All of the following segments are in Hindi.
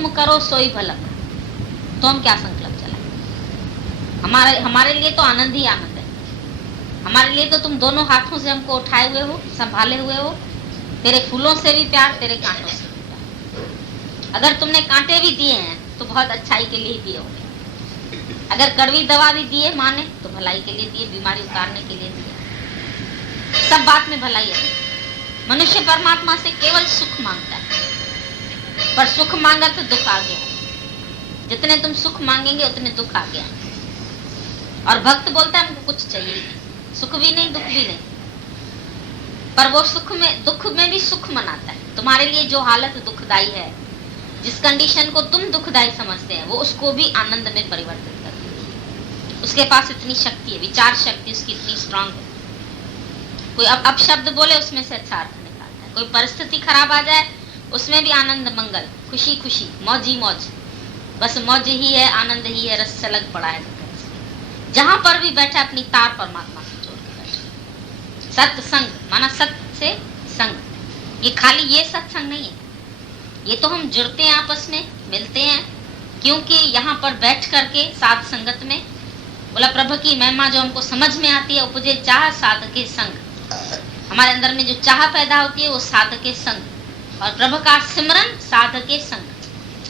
तुम करो सोई भला, तो हम क्या संकल्प चलाए? हमारे लिए तो आनंद ही आनंद है। हमारे लिए तो तुम दोनों हाथों से हमको उठाए हुए हो, संभाले हुए हो। तेरे फूलों से भी प्यार, तेरे कांटों से भी प्यार। अगर तुमने कांटे भी दिए हैं तो बहुत अच्छाई के लिए दिए होंगे। अगर कड़वी दवा भी दिए माँ ने तो भलाई के लिए दिए, बीमारी उतारने के लिए दिए। सब बात में भलाई है। मनुष्य परमात्मा से केवल सुख मांगता है, पर सुख मांगा तो दुख आ गया। जितने तुम सुख मांगेंगे उतने दुख आ गया। और भक्त बोलता है हमको कुछ चाहिए नहीं, सुख भी नहीं दुख भी नहीं, पर वो दुख में भी सुख मनाता है। तुम्हारे लिए जो हालत दुखदाई है, जिस कंडीशन को तुम दुखदाई समझते हैं, वो उसको भी आनंद में परिवर्तित करता है। उसके पास इतनी शक्ति है, विचार शक्ति उसकी इतनी स्ट्रांग है। कोई अब शब्द बोले उसमें से अच्छा अर्थ निकालता है। कोई परिस्थिति खराब आ जाए उसमें भी आनंद मंगल, खुशी खुशी, मौज ही मौज, बस मौज ही है, आनंद ही है, रस छलक पड़ा है। जहां पर भी बैठा अपनी तार परमात्मा से जोड़ के बैठा। सत्संग माना सत्य से संग। ये खाली ये सत्संग नहीं है, ये तो हम जुड़ते हैं, आपस में मिलते हैं। क्योंकि यहाँ पर बैठ करके साध संगत में बोला प्रभु की महिमा जो हमको समझ में आती है, उपजे चाह साधके संग। हमारे अंदर में जो चाह पैदा होती है वो साधके संग, और प्रभु का सिमरन साधके संग।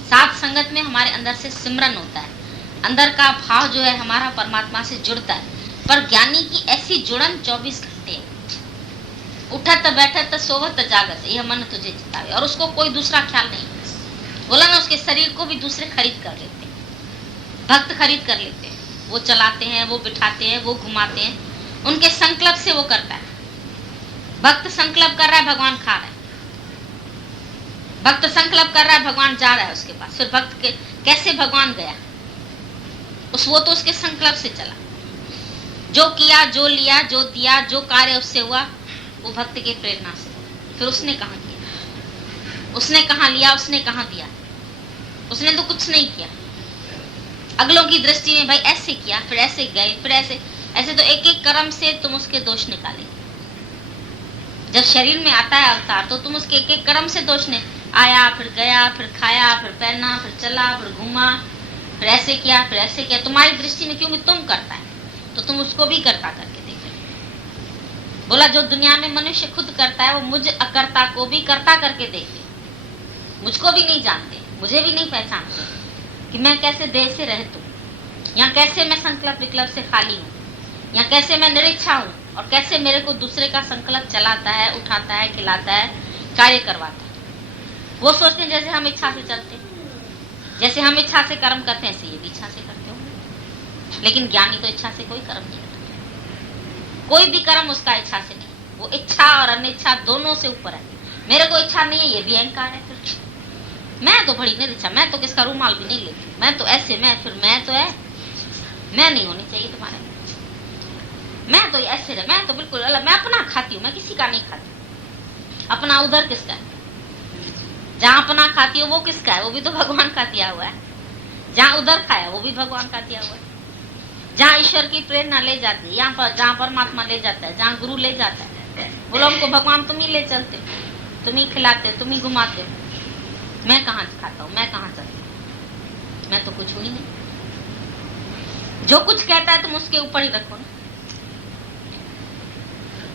साध संगत में हमारे अंदर से सिमरन होता है, अंदर का भाव जो है हमारा परमात्मा से जुड़ता है। पर ज्ञानी की ऐसी जुड़न 24 घंटे है। उठत बैठत सोवत जागत यह मन तुझे चितावे, और उसको कोई दूसरा ख्याल नहीं। बोला ना, उसके शरीर को भी दूसरे खरीद कर लेते हैं, भक्त खरीद कर लेते हैं। वो चलाते हैं, वो बिठाते हैं, वो घुमाते हैं, उनके संकल्प से वो करता है। भक्त संकल्प कर रहा है, भगवान खा रहा है। भक्त संकल्प कर रहा है, भगवान जा रहा है उसके पास। फिर भक्त के कैसे भगवान गया? वो तो उसके संकल्प से चला। जो किया, जो लिया, जो दिया, जो कार्य उससे हुआ, वो भक्त के प्रेरणा से। फिर उसने कहाँ किया, उसने कहाँ लिया, उसने कहाँ दिया? उसने तो कुछ नहीं किया। अगलों की दृष्टि में भाई ऐसे किया, फिर ऐसे गए, फिर ऐसे ऐसे, तो एक एक कर्म से तुम उसके दोष निकाले। जब शरीर में आता है अवतार तो तुम उसके एक एक कर्म से दोष ने आया, फिर गया, फिर खाया, फिर पहना, फिर चला, फिर घूमा, फिर ऐसे किया, फिर ऐसे किया। तुम्हारी दृष्टि में क्योंकि तुम करता है तो तुम उसको भी करता करके देखे। बोला जो दुनिया में मनुष्य खुद करता है वो मुझ अकर्ता को भी करता करके देखे। मुझको भी नहीं जानते, मुझे भी नहीं पहचानते कि मैं कैसे देह से रहित हूँ, या कैसे मैं संकल्प विकल्प से खाली हूँ, या कैसे मैं निरीक्षा हूँ, और कैसे मेरे को दूसरे का संकल्प चलाता है, उठाता है, खिलाता है, कार्य करवाता है। वो सोचते हैं जैसे हम इच्छा से चलते, जैसे हम इच्छा से कर्म करते हैं ऐसे ये भी इच्छा से करते होंगे। लेकिन ज्ञानी तो इच्छा से कोई कर्म नहीं करता, कोई भी कर्म उसका इच्छा से नहीं। वो इच्छा और अनिच्छा दोनों से ऊपर है। मेरे को इच्छा नहीं है, ये भी अहंकार है। फिर मैं तो बड़ी निरीक्षा, मैं तो किसका रूमाल भी नहीं लेती, मैं तो ऐसे, मैं तो है, मैं नहीं होनी चाहिए तुम्हारे में, मैं तो ऐसे रहे, मैं तो बिल्कुल अलग, मैं अपना खाती हूँ, मैं किसी का नहीं खाती। अपना उधर किसका है? जहाँ अपना खाती हो वो किसका है? वो भी तो भगवान का दिया हुआ है। जहाँ उधर खाया वो भी भगवान का दिया हुआ है। जहाँ ईश्वर की प्रेरणा ले जाती है, यहाँ पर जहाँ परमात्मा ले जाता है, जहाँ गुरु ले जाता है, बोलो हमको भगवान तुम ही ले चलते हो, तुम ही खिलाते हो, तुम ही घुमाते हो। मैं कहाँ खाता हूँ, मैं कहाँ चलती हूँ? मैं तो कुछ हुई नहीं। जो कुछ कहता है तुम उसके ऊपर ही रखो ना,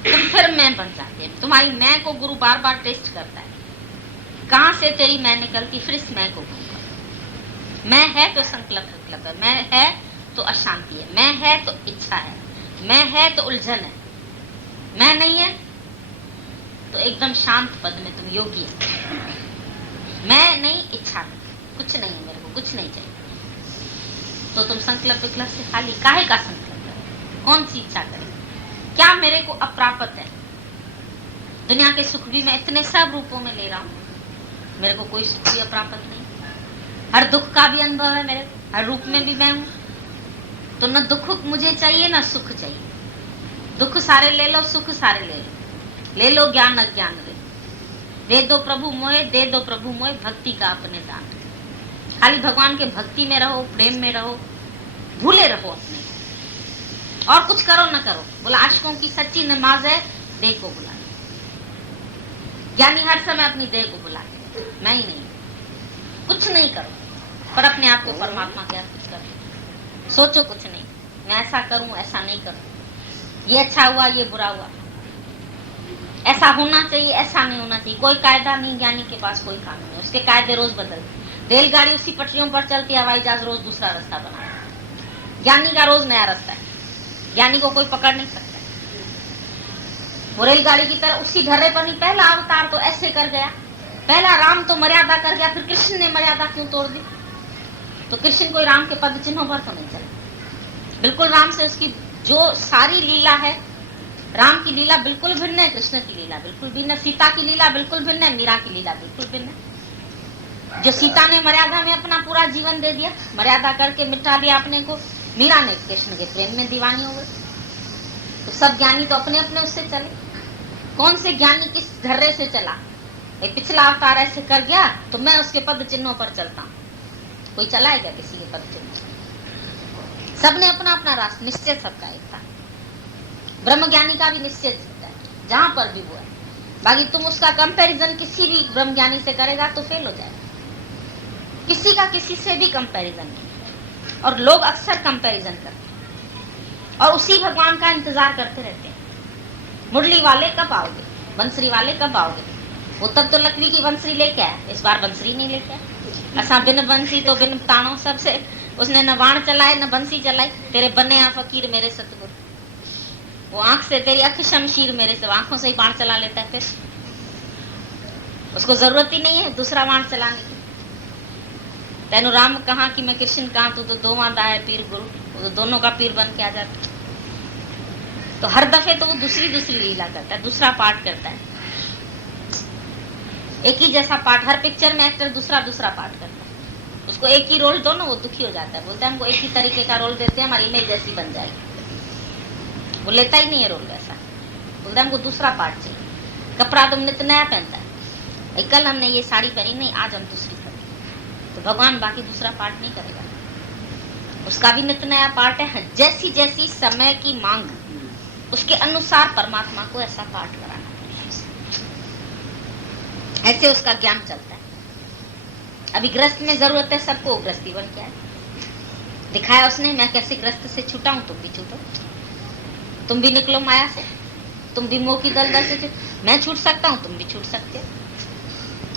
तुम फिर मैं बन जाते हैं। तुम्हारी मैं को गुरु बार बार टेस्ट करता है, कहाँ से तेरी मैं निकलती, फिर इस मैं को मैं है तो संकल्प है, मैं है तो अशांति है, मैं है तो इच्छा है, मैं है तो उलझन है, मैं नहीं है तो एकदम शांत पद में तुम योगी है। मैं नहीं, इच्छा नहीं, कुछ नहीं है, मेरे को कुछ नहीं चाहिए, तो तुम संकल्प विकल्प से खाली। काहे का संकल्प करें? कौन सी इच्छा करें? क्या मेरे को अप्राप्त है? दुनिया के सुख भी मैं इतने सब रूपों में ले रहा हूँ, मेरे को कोई सुख भी अप्राप्त नहीं। हर दुख का भी अनुभव है मेरे, हर रूप में भी मैं हूँ। तो न दुख मुझे चाहिए न सुख चाहिए। दुख सारे ले लो, सुख सारे ले लो, ले लो ज्ञान अज्ञान ले, दे दो प्रभु मोहे, दे दो प्रभु मोहे, भक्ति का अपने दान। खाली भगवान के भक्ति में रहो, प्रेम में रहो, भूले रहो अपने, और कुछ करो न करो। बोला आशिकों की सच्ची नमाज है देह को बुला। ज्ञानी हर समय अपनी देह को बुलाते, मैं ही नहीं। कुछ नहीं करो, पर अपने आप को परमात्मा के अर्पित करो। सोचो कुछ नहीं, मैं ऐसा करूं, ऐसा नहीं करूं, ये अच्छा हुआ, ये बुरा हुआ, ऐसा होना चाहिए, ऐसा नहीं होना चाहिए। कोई कायदा नहीं, ज्ञानी के पास कोई कानून नहीं, उसके कायदे रोज बदलते। रेलगाड़ी उसी पटरियों पर चलती है, हवाई जहाज रोज दूसरा रास्ता बना। ज्ञानी का रोज नया रास्ता है, ज्ञानी को कोई पकड़ नहीं सकता। वो रेलगाड़ी की तरह उसी ढर्रे पर नहीं, पहला अवतार तो ऐसे कर गया, पहला राम तो मर्यादा कर गया, फिर कृष्ण ने मर्यादा क्यों तोड़ दी? तो कृष्ण कोई राम के पद चिन्हों पर तो नहीं चला, बिल्कुल राम से उसकी जो सारी लीला है, राम की लीला बिल्कुल भिन्न है, कृष्ण की लीला बिल्कुल भिन्न है, सीता की लीला बिल्कुल भिन्न है, मीरा की लीला बिल्कुल भिन्न है। जो सीता ने मर्यादा में अपना पूरा जीवन दे दिया, मर्यादा करके मिटा दिया अपने को, मीरा ने कृष्ण के प्रेम में दीवानी हो गई। तो सब ज्ञानी तो अपने अपने उससे चले। कौन से ज्ञानी किस ढर्रे से चला? पिछला अवतार ऐसे कर गया तो मैं उसके पद चिन्हों पर चलता हूँ। कोई चला है क्या किसी के पद चिन्ह? सबने अपना अपना रास्ता, निश्चय सबका एक था। ब्रह्म ज्ञानी का भी निश्चित है, जहां पर भी वो है। बाकी तुम उसका कंपैरिजन किसी भी ब्रह्म ज्ञानी से करेगा तो फेल हो जाएगा। किसी का किसी से भी कंपैरिजन नहीं, और लोग अक्सर कंपैरिजन करते हैं और उसी भगवान का इंतजार करते रहते हैं। मुरली वाले कब आओगे, बंसरी वाले कब आओगे? वो तब तो लकड़ी की बंसरी लेके आया, इस बार बंसरी नहीं लेके आया। असा बिन बंसी तो बिन ताणो, सबसे उसने न वाण चलाए न बंसी चलाई। तेरे बने आ फकीर मेरे सतगुरु, वो आंख से तेरी अख शमशीर मेरे से, आंखों से ही बाण चला लेता है। फिर उसको जरूरत ही नहीं है दूसरा बाण चलाने की। तेनु राम कहा कि मैं कृष्ण कहा, तू तो दो मादा है पीर गुरु, वो तो दोनों का पीर बन के आ जाता। तो हर दफे तो वो दूसरी दूसरी लीला करता है, दूसरा पार्ट करता है। एक ही जैसा पार्ट, हर पिक्चर में एक्टर दूसरा दूसरा पार्ट करता है। उसको एक ही रोल दो ना, वो दुखी हो जाता है, बोलता है हमको एक ही तरीके का रोल देते हैं, हमारी इमेज जैसी बन जाएगी। वो लेता ही नहीं है रोल वैसा, बोलता है हमको दूसरा पार्ट चाहिए। कपड़ा तुम नित्य नया पहनता है, कल हमने ये साड़ी पहनी, नहीं आज हम दूसरी पहनी। तो भगवान बाकी दूसरा पार्ट नहीं करेगा, उसका भी नित्य नया पार्ट है। जैसी जैसी समय की मांग, उसके अनुसार परमात्मा को ऐसा पाठ कराना पड़ेगा। ऐसे उसका ज्ञान चलता है। अभी ग्रस्त में जरूरत है सबको, ग्रस्ती बन के आए, दिखाया उसने मैं कैसे ग्रस्त से छूटा हूं, तुम भी छूटो, तुम भी निकलो माया से, तुम भी मोह की दलदल से मैं छूट सकता हूं, तुम भी छूट सकते हो।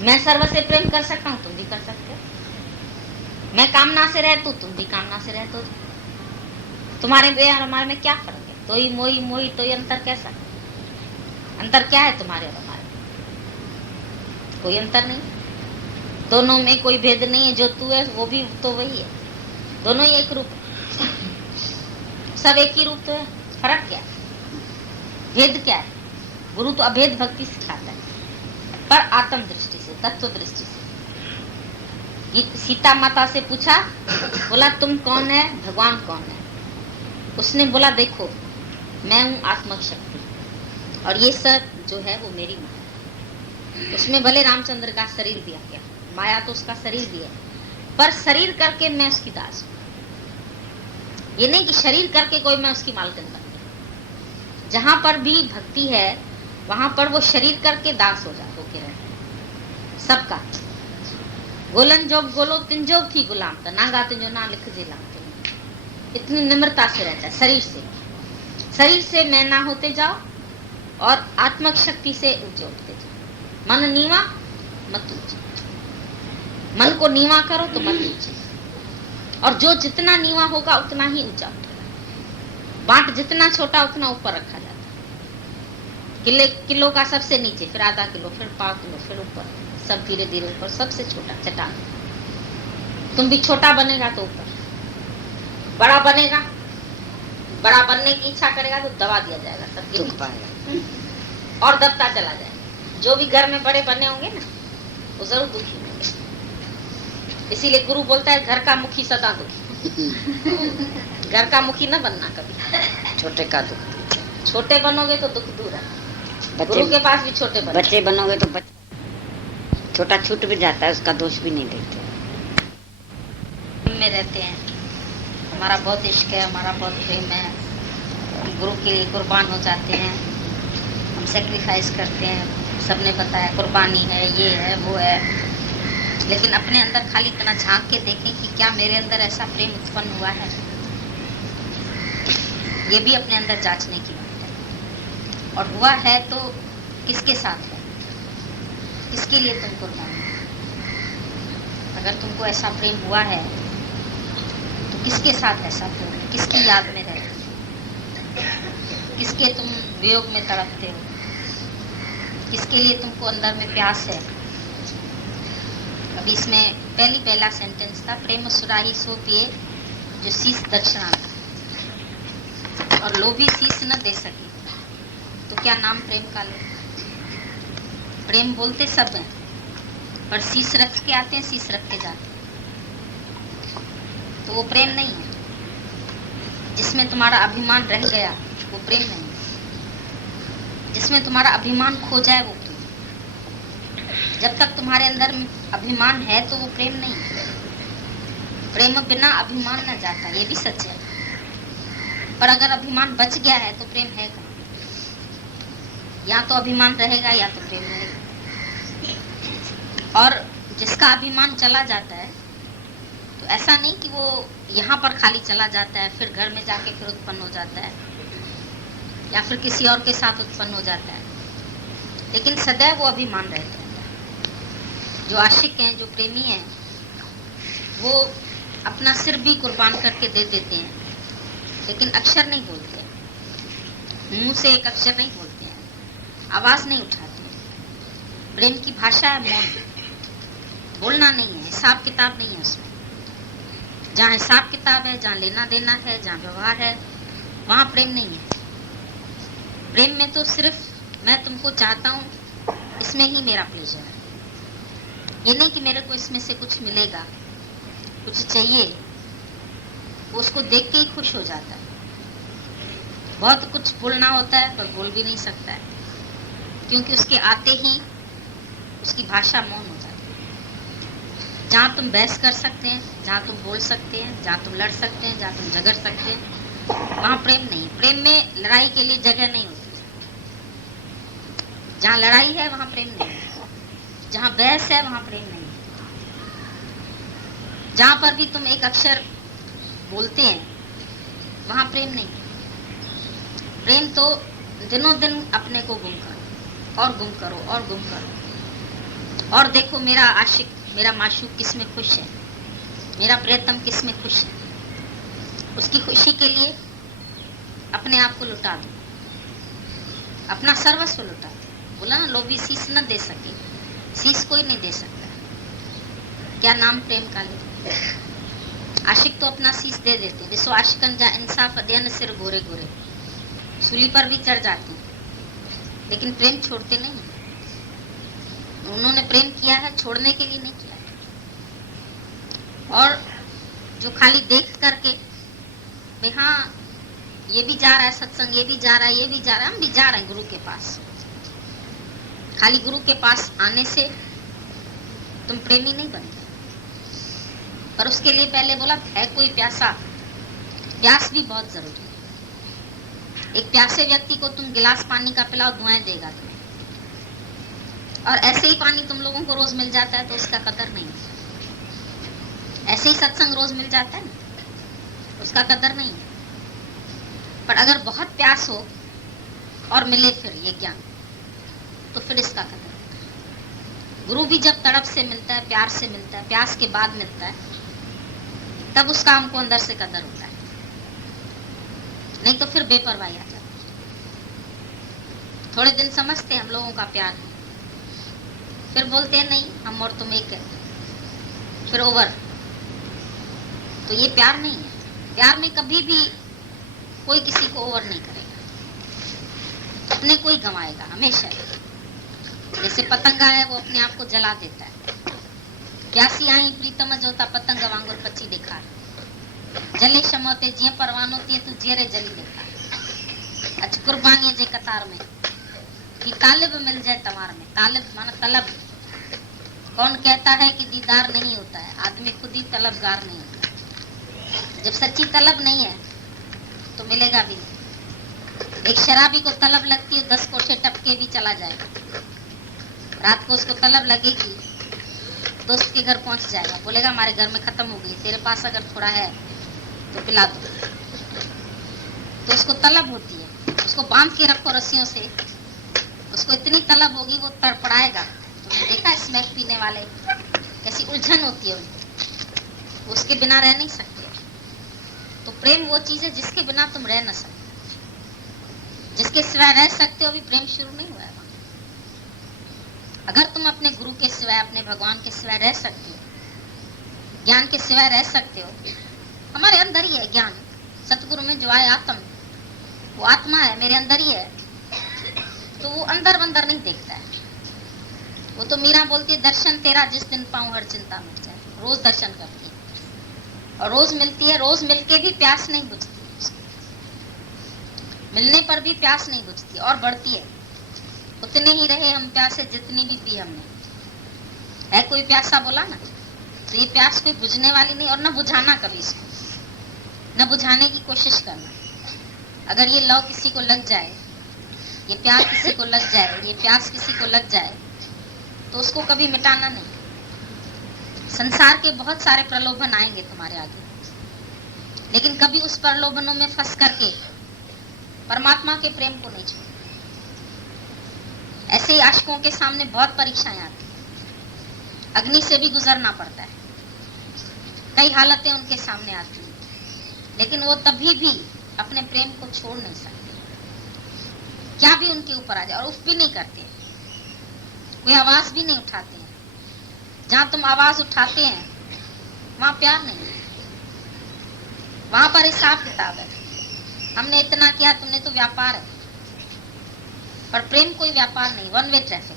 मैं सर्व से प्रेम कर सकता हूं, तुम भी कर सकते हो। मैं कामना से रहता हूं, तुम भी कामना से रहते हो। तुम्हारे में और हमारे में क्या फर्क है? तो ही मोही मोही, तो ही अंतर कैसा? अंतर क्या है तुम्हारे और हमारे? कोई अंतर नहीं, दोनों में कोई भेद नहीं है। जो तू है वो भी तो वही है, दोनों ही एक रूप है, सब एक ही रूप तो है। फर्क क्या है? भेद क्या है? गुरु तो अभेद भक्ति सिखाता है, पर आत्म दृष्टि से, तत्व दृष्टि से। सीता माता से पूछा, बोला तुम कौन है, भगवान कौन है? उसने बोला देखो मैं हूँ आत्मक शक्ति, और ये सब जो है वो मेरी माया है। उसमें भले रामचंद्र का शरीर दिया गया, माया तो उसका शरीर भी है, पर शरीर करके मैं उसकी दास हूँ। ये नहीं कि शरीर करके कोई मैं उसकी मालकिन बन गई। जहां पर भी भक्ति है वहां पर वो शरीर करके दास हो जाते होके रहते सबका। गोलन जोग गोलो तिंजोग थी गुलाम, तो नागा तिंजो ना लिख जे लाम। इतनी निम्रता से रहता है शरीर से मैं ना होते जाओ, और आत्मक शक्ति से ऊंचे उठते जाओ। मन नीवा मत ऊंचे, मन को नीवा करो तो मत ऊंचे, और जो जितना नीवा होगा उतना ही ऊंचा उठेगा। बांट जितना छोटा उतना ऊपर रखा जाता है। किलो का सबसे नीचे, फिर आधा किलो, फिर पाव किलो, फिर ऊपर, सब धीरे धीरे ऊपर, सबसे छोटा चट्टान। तुम भी छोटा बनेगा तो ऊपर, बड़ा बनेगा, बड़ा बनने की इच्छा करेगा तो दबा दिया जाएगा, सब दुख पाएगा और दबता चला जाएगा। जो भी घर में बड़े बने होंगे ना वो जरूर दुखी होंगे। इसीलिए गुरु बोलता है घर का मुखी सदा दुखी। घर का मुखी न बनना कभी, छोटे का दुख। छोटे बनोगे तो दुख दूर है। गुरु के पास भी छोटे बच्चे बनोगे तो छोटा छूट भी जाता है, उसका दोष भी नहीं देखते। में रहते हैं, हमारा बहुत इश्क है, हमारा बहुत प्रेम है, हम गुरु के लिए कुर्बान हो जाते हैं, हम सेक्रीफाइस करते हैं। सबने बताया कुर्बानी है, ये है, वो है। लेकिन अपने अंदर खाली इतना झांक के देखें कि क्या मेरे अंदर ऐसा प्रेम उत्पन्न हुआ है। ये भी अपने अंदर जांचने की बात है। और हुआ है तो किसके साथ है, किसके लिए तुम कुर्बान हो। अगर तुमको ऐसा प्रेम हुआ है तो किसके साथ ऐसा प्रेम है, किसकी याद में रहते हो, किसके तुम वियोग में तड़पते हो, किसके लिए तुमको अंदर में प्यास है। अभी इसमें पहला सेंटेंस था, प्रेम सुराही सो पिए जो शीश दक्षिणा और लोभी शीश न दे सके तो क्या नाम प्रेम का ले। प्रेम बोलते सब हैं पर शीश रख के आते हैं, शीश रख के जाते हैं, तो वो प्रेम नहीं है। जिसमें तुम्हारा अभिमान रह गया वो प्रेम नहीं है। जिसमें तुम्हारा अभिमान खो जाए वो प्रेम। जब तक तुम्हारे अंदर अभिमान है तो वो प्रेम नहीं है। प्रेम बिना अभिमान न जाता, ये भी सच है। पर अगर अभिमान बच गया है तो प्रेम है कहाँ। या तो अभिमान रहेगा या तो प्रेम रहेगा। और जिसका अभिमान चला जाता है तो ऐसा नहीं कि वो यहाँ पर खाली चला जाता है फिर घर में जाके फिर उत्पन्न हो जाता है या फिर किसी और के साथ उत्पन्न हो जाता है, लेकिन सदैव वो अभिमान रहता है। जो आशिक हैं, जो प्रेमी हैं, वो अपना सिर भी कुर्बान करके दे देते हैं, लेकिन अक्षर नहीं बोलते, मुंह से एक अक्षर नहीं बोलते हैं, आवाज नहीं उठाते। प्रेम की भाषा है मौन, बोलना नहीं है, हिसाब किताब नहीं है उसमें। जहाँ हिसाब किताब है, जहाँ लेना देना है, जहाँ व्यवहार है, वहाँ प्रेम नहीं है। प्रेम में तो सिर्फ मैं तुमको चाहता हूँ, इसमें ही मेरा प्लेजर है। ये नहीं कि मेरे को इसमें से कुछ मिलेगा, कुछ चाहिए, वो उसको देख के ही खुश हो जाता है। बहुत कुछ बोलना होता है पर बोल भी नहीं सकता है, क्योंकि उसके आते ही उसकी भाषा मौन हो जाती है। जहाँ तुम बहस कर सकते हैं, जहाँ तुम बोल सकते हैं, जहाँ तुम लड़ सकते हैं, जहाँ तुम झगड़ सकते हैं, वहाँ प्रेम नहीं। प्रेम में लड़ाई के लिए जगह नहीं होती। जहाँ लड़ाई है वहाँ प्रेम नहीं है, जहाँ बहस है वहाँ प्रेम नहीं है। जहाँ पर भी तुम एक अक्षर बोलते हैं वहाँ प्रेम नहीं है। प्रेम तो दिनों दिन अपने को गुम करो और गुम करो और गुम करो और देखो मेरा आशिक, मेरा माशूक किस में खुश है, मेरा प्रियतम किस में खुश है। उसकी खुशी के लिए अपने आप को लुटा दो, अपना सर्वस्व लुटा दो। बोला ना, लोभी शीश न दे सके, शीश कोई नहीं दे सकता। क्या नाम प्रेम का ले। आशिक तो अपना शीश दे देते हैं। जिसो आशिकन जा इंसाफ अध्ययन सिर गोरे गोरे, सूली पर भी चढ़ जाते हैं लेकिन प्रेम छोड़ते नहीं। उन्होंने प्रेम किया है, छोड़ने के लिए नहीं किया है। और जो खाली देख करके भाई हाँ ये भी जा रहा है सत्संग, ये भी जा रहा है, ये भी जा रहा है, हम भी जा रहे हैं गुरु के पास, खाली गुरु के पास आने से तुम प्रेमी नहीं बनते। पर उसके लिए पहले बोला है कोई प्यासा, प्यास भी बहुत जरूरी है। एक प्यासे व्यक्ति को तुम गिलास पानी का पिलाओ, दुआएं देगा तुम्हें। और ऐसे ही पानी तुम लोगों को रोज मिल जाता है तो उसका कदर नहीं है। ऐसे ही सत्संग रोज मिल जाता है ना, उसका कदर नहीं है। पर अगर बहुत प्यास हो और मिले फिर ये ज्ञान, तो फिर इसका कदर होता है। गुरु भी जब तड़प से मिलता है, प्यार से मिलता है, प्यास के बाद मिलता है, तब उसका हमको अंदर से कदर होता है। नहीं तो फिर बेपरवाही आ जाती है। थोड़े दिन समझते हैं हम लोगों का प्यार है, फिर बोलते हैं नहीं हम और तुम एक है, फिर ओवर। तो ये प्यार नहीं है। प्यार में कभी भी कोई किसी को ओवर नहीं करेगा, अपने को ही गंवाएगा हमेशा। जैसे पतंगा है वो अपने आप को जला देता है। प्यासी आई प्रीतम जोता पतंग वांगुर पची दिखा, जले शमोते जिये परवानो तिये तू जेरे जली देखा। अच कुर्बानी जे कतार में कि तालिब मिल जाए तवार में। तालिब माना तलब। कौन कहता है कि दीदार नहीं होता है, आदमी खुद ही तलबगार नहीं होता। जब सच्ची तलब नहीं है तो मिलेगा भी नहीं। एक शराबी को तलब लगती है, 10 कोठे टपके भी चला जाएगा। रात को उसको तलब लगेगी दोस्त के घर पहुंच जाएगा, बोलेगा हमारे घर में खत्म हो गई, तेरे पास अगर थोड़ा है तो पिला दो। तो उसको तलब होती है, उसको बांध के रखो रस्सियों से, उसको इतनी तलब होगी वो तड़पड़ाएगा। तुमने देखा स्मैक पीने वाले कैसी उलझन होती है उनको, उसके बिना रह नहीं सकते। तो प्रेम वो चीज है जिसके बिना तुम रह न सकते, जिसके सिवाय रह सकते हो, अभी प्रेम शुरू नहीं हुआ है। अगर तुम अपने गुरु के सिवाय, अपने भगवान के सिवाय रह सकते हो, ज्ञान के सिवाय रह सकते हो, हमारे अंदर ही है ज्ञान। सतगुरु में जो आए आत्म, वो आत्मा है, मेरे अंदर ही है। तो वो अंदर बंदर नहीं देखता है। वो तो मीरा बोलती है, दर्शन तेरा जिस दिन पाऊं हर चिंता मिट जाए। रोज दर्शन करती है और रोज मिलती है, रोज मिलके भी प्यास नहीं बुझती, मिलने पर भी प्यास नहीं बुझती और बढ़ती है। उतने ही रहे हम प्यासे जितनी भी पी हमने। है कोई प्यासा बोला ना, तो ये प्यास कोई बुझने वाली नहीं, और न बुझाना कभी इसको, न बुझाने की कोशिश करना। अगर ये लव किसी को लग जाए, ये प्यार किसी को लग जाए, ये प्यास किसी को लग जाए, तो उसको कभी मिटाना नहीं। संसार के बहुत सारे प्रलोभन आएंगे तुम्हारे आगे, लेकिन कभी उस प्रलोभनों में फंस करके परमात्मा के प्रेम को नहीं छोड़ो। ऐसे ही आशिकों के सामने बहुत परीक्षाएं आती हैं, अग्नि से भी गुजरना पड़ता है, कई हालतें उनके सामने आती हैं, लेकिन वो तभी भी अपने प्रेम को छोड़ नहीं सकते। क्या भी उनके ऊपर आ जाए, और उफ भी नहीं करते, कोई आवाज भी नहीं उठाते हैं। जहां तुम आवाज उठाते हैं वहां प्यार नहीं है, वहां पर हिसाब किताब है। हमने इतना किया, तुमने तो व्यापार है। पर प्रेम कोई व्यापार नहीं, वन वे ट्रैफिक।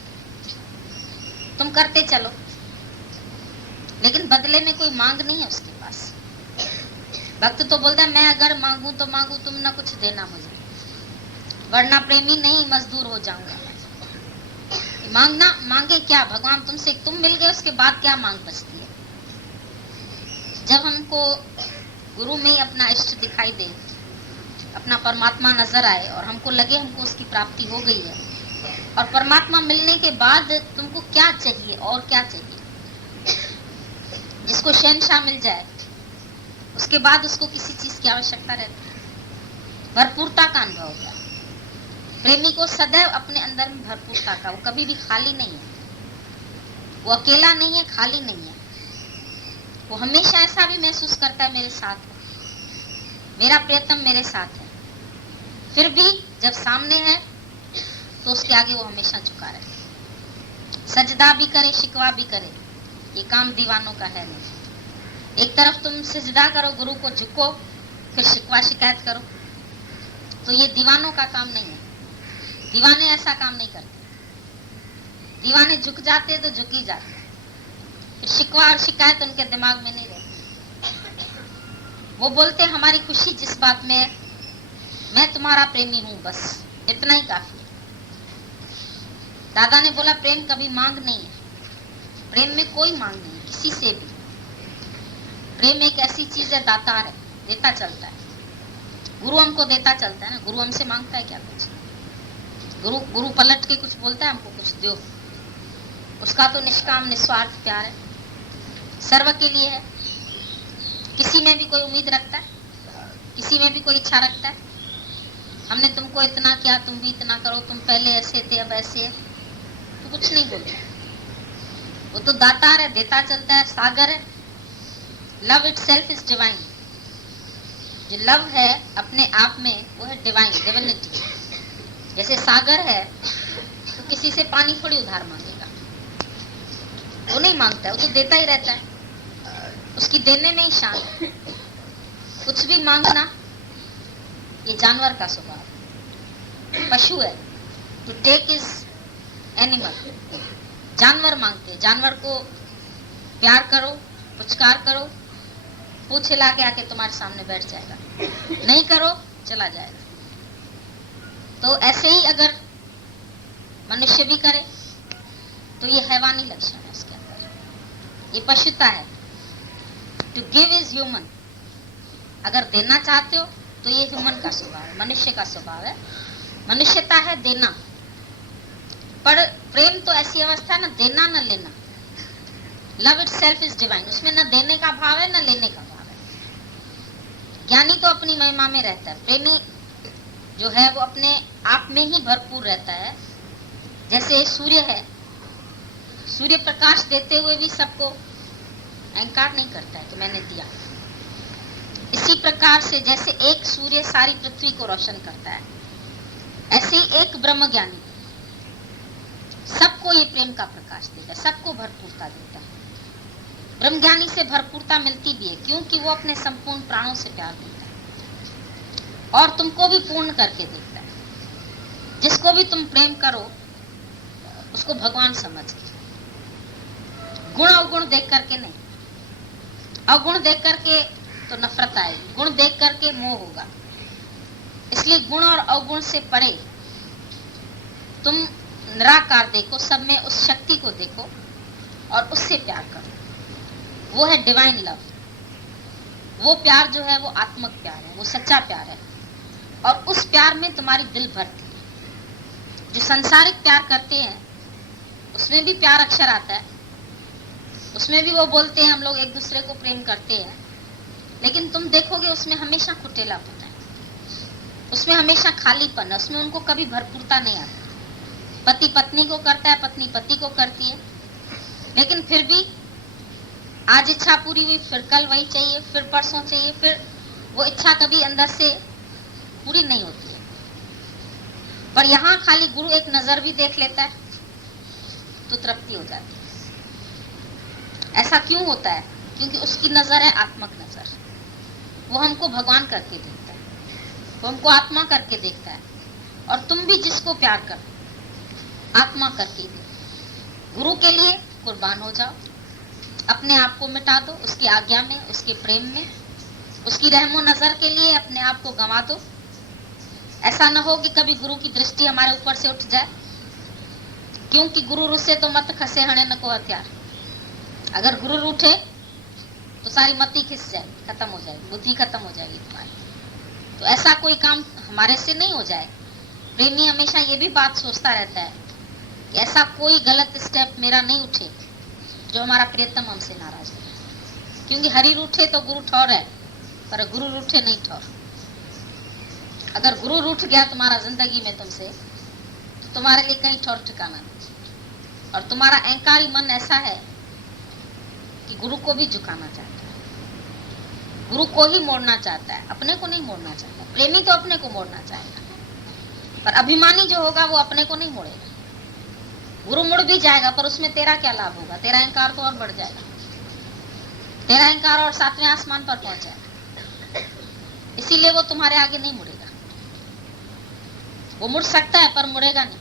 तुम करते चलो, लेकिन बदले में कोई मांग नहीं है उसके पास। भक्त तो बोलता है, मैं अगर मांगू तो मांगू, तुम ना कुछ देना मुझे, वरना प्रेमी नहीं मजदूर हो जाऊंगा। मांगना, मांगे क्या भगवान तुमसे? तुम मिल गए, उसके बाद क्या मांग बचती है? जब हमको गुरु में ही अपना इष्ट दिखाई दे, अपना परमात्मा नजर आए, और हमको लगे हमको उसकी प्राप्ति हो गई है, और परमात्मा मिलने के बाद तुमको क्या चाहिए और क्या चाहिए? जिसको शहंशाह मिल जाए, उसके बाद उसको किसी चीज की आवश्यकता रहती है। भरपूरता का अनुभव होता है। प्रेमी को सदैव अपने अंदर में भरपूरता का, वो कभी भी खाली नहीं है, वो अकेला नहीं है, खाली नहीं है। वो हमेशा ऐसा भी महसूस करता है, मेरे साथ है, मेरा प्रियतम मेरे साथ है। फिर भी जब सामने है तो उसके आगे वो हमेशा झुका रहे, सजदा भी करे, शिकवा भी करे। ये काम दीवानों का है नहीं। एक तरफ तुम सजदा करो, गुरु को झुको, फिर शिकवा शिकायत करो, तो ये दीवानों का काम नहीं है। दीवाने ऐसा काम नहीं करते। दीवाने झुक जाते तो झुक ही जाते, फिर शिकवा और शिकायत उनके दिमाग में नहीं रहती। वो बोलते हमारी खुशी जिस बात में है, मैं तुम्हारा प्रेमी हूं, बस इतना ही काफी है। दादा ने बोला, प्रेम कभी मांग नहीं है, प्रेम में कोई मांग नहीं है किसी से भी। प्रेम एक ऐसी चीज है, दातार है, देता चलता है। गुरु हमको देता चलता है ना, गुरु हमसे मांगता है क्या कुछ? गुरु पलट के कुछ बोलता है हमको कुछ दो? उसका तो निष्काम निस्वार्थ प्यार है, सर्व के लिए है। किसी में भी कोई उम्मीद रखता है, किसी में भी कोई इच्छा रखता है? हमने तुमको इतना किया, तुम भी इतना करो, तुम पहले ऐसे थे अब ऐसे है, तो कुछ नहीं बोलता। वो तो दातार है, देता चलता है, सागर है। Love itself is divine. जो लव है अपने आप में, वो है डिवाइन, डिविनिटी। जैसे सागर है तो किसी से पानी थोड़ी उधार मांगेगा, वो नहीं मांगता है, वो तो देता ही रहता है। उसकी देने में ही शान है। कुछ भी मांगना, ये जानवर का स्वभाव। पशु है, टू टेक इज एनिमल। जानवर मांगते, जानवर को प्यार करो, पुचकार करो, पूछ हिला के आके तुम्हारे सामने बैठ जाएगा, नहीं करो चला जाएगा। तो ऐसे ही अगर मनुष्य भी करे तो ये हैवानी लक्षण है उसके अंदर, ये पशुता है। To give is human. अगर देना चाहते हो तो ये ह्यूमन का स्वभाव है, मनुष्य का स्वभाव है। मनुष्यता है देना। पर प्रेम तो ऐसी अवस्था है ना, देना न लेना, love it self is divine. उसमें न देने का भाव है न लेने का भाव है। ज्ञानी तो अपनी महिमा में रहता है, प्रेमी जो है वो अपने आप में ही भरपूर रहता है। जैसे सूर्य है, सूर्य प्रकाश देते हुए भी सबको अहंकार नहीं करता है कि मैंने दिया। इसी प्रकार से जैसे एक सूर्य सारी पृथ्वी को रोशन करता है, ऐसे ही एक ब्रह्म ज्ञानी सबको ये प्रेम का प्रकाश देता है, सबको भरपूरता देता है। ब्रह्म ज्ञानी से भरपूरता मिलती भी है क्योंकि वो अपने संपूर्ण प्राणों से प्यार देता है और तुमको भी पूर्ण करके देखता है। जिसको भी तुम प्रेम करो उसको भगवान समझ के, गुण अवगुण देख करके नहीं। अवगुण देख करके तो नफरत आएगी, गुण देख करके मोह होगा। इसलिए गुण और अवगुण से परे तुम निराकार देखो, सब में उस शक्ति को देखो और उससे प्यार करो। वो है डिवाइन लव। वो प्यार जो है वो आत्मक प्यार है, वो सच्चा प्यार है और उस प्यार में तुम्हारी दिल भरती है। जो संसारिक प्यार करते हैं उसमें भी प्यार अक्षर आता है, उसमें भी वो बोलते हैं हम लोग एक दूसरे को प्रेम करते हैं, लेकिन तुम देखोगे उसमें हमेशा कुटिलापन है, उसमें हमेशा खालीपन है, उसमें उनको कभी भरपूरता नहीं आती। पति पत्नी को करता है, पत्नी पति को करती है, लेकिन फिर भी आज इच्छा पूरी हुई, फिर कल वही चाहिए, फिर परसों चाहिए, फिर वो इच्छा कभी अंदर से पूरी नहीं होती है। पर यहाँ खाली गुरु एक नजर भी देख लेता है तो तृप्ति हो जाती है। ऐसा क्यों होता है? क्योंकि उसकी नजर है आत्मक नजर। वो हमको भगवान करके देखता है, वो हमको आत्मा करके देखता है। और तुम भी जिसको प्यार करो आत्मा करके दो। गुरु के लिए कुर्बान हो जाओ, अपने आप को मिटा दो उसकी आज्ञा में, उसके प्रेम में, उसकी रहमो नजर के लिए अपने आप को गंवा दो। ऐसा न हो कि कभी गुरु की दृष्टि हमारे ऊपर से उठ जाए, क्योंकि गुरु रुसे तो मत खसे हणे न को हथियार। अगर गुरु रूठे तो सारी मति खिस जाए, खत्म हो जाएगी, बुद्धि खत्म हो जाएगी तुम्हारी। तो ऐसा कोई काम हमारे से नहीं हो जाए। प्रेमी हमेशा ये भी बात सोचता रहता है कि ऐसा कोई गलत स्टेप मेरा नहीं उठे जो हमारा प्रियतम हमसे नाराज है। क्योंकि हरि रूठे तो गुरु ठौर है, पर गुरु रूठे नहीं ठौर। अगर गुरु रूठ गया तुम्हारा जिंदगी में तुमसे, तो तुम्हारे लिए कहीं ठौर ठिकाना नहीं। और तुम्हारा अहंकारी मन ऐसा है कि गुरु को भी झुकाना चाहता है, गुरु को ही मोड़ना चाहता है, अपने को नहीं मोड़ना चाहता। प्रेमी तो अपने को मोड़ना चाहेगा, पर अभिमानी जो होगा वो अपने को नहीं मोड़ेगा। गुरु मुड़ भी जाएगा पर उसमें तेरा क्या लाभ होगा? तेरा अहंकार तो और बढ़ जाएगा, तेरा अहंकार और 7वें आसमान पर पहुंच जाएगा। इसीलिए वो तुम्हारे आगे नहीं मुड़ेगा। वो मुड़ सकता है पर मुड़ेगा नहीं,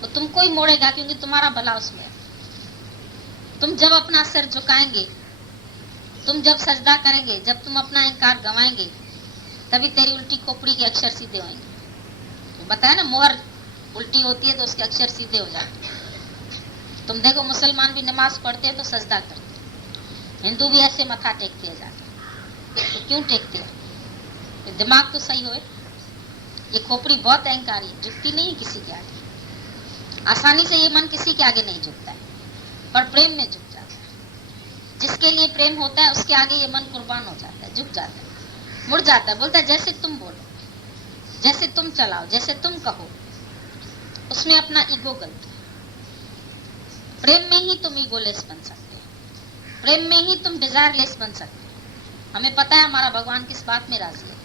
वो तुमको ही मोड़ेगा क्योंकि तुम्हारा भला उसमें है। तुम जब अपना सिर झुकाएंगे, तुम जब सजदा करेंगे, जब तुम अपना अहंकार गंवाएंगे, तभी तेरी उल्टी खोपड़ी के अक्षर सीधे होंगे। तो बताया ना, मोहर उल्टी होती है तो उसके अक्षर सीधे हो जाते हैं। तुम देखो मुसलमान भी नमाज पढ़ते हैं तो सजदा करते हैं, हिंदू भी ऐसे मथा टेकते हैं जाते। तो क्यों टेकते हैं? दिमाग तो सही होए। ये खोपड़ी बहुत अहंकारी है, झुकती नहीं है किसी के आगे। आसानी से ये मन किसी के आगे नहीं झुकता है, पर प्रेम में झुक जाता है। जिसके लिए प्रेम होता है उसके आगे ये मन कुर्बान हो जाता है, झुक जाता है, मुड़ जाता है। बोलता है जैसे तुम बोलो, जैसे तुम चलाओ, जैसे तुम कहो, उसमें अपना ईगो गलत है। प्रेम में ही तुम ईगोलेस बन सकते हो, प्रेम में ही तुम डिजायरलेस बन सकते हो। हमें पता है हमारा भगवान किस बात में राजी है,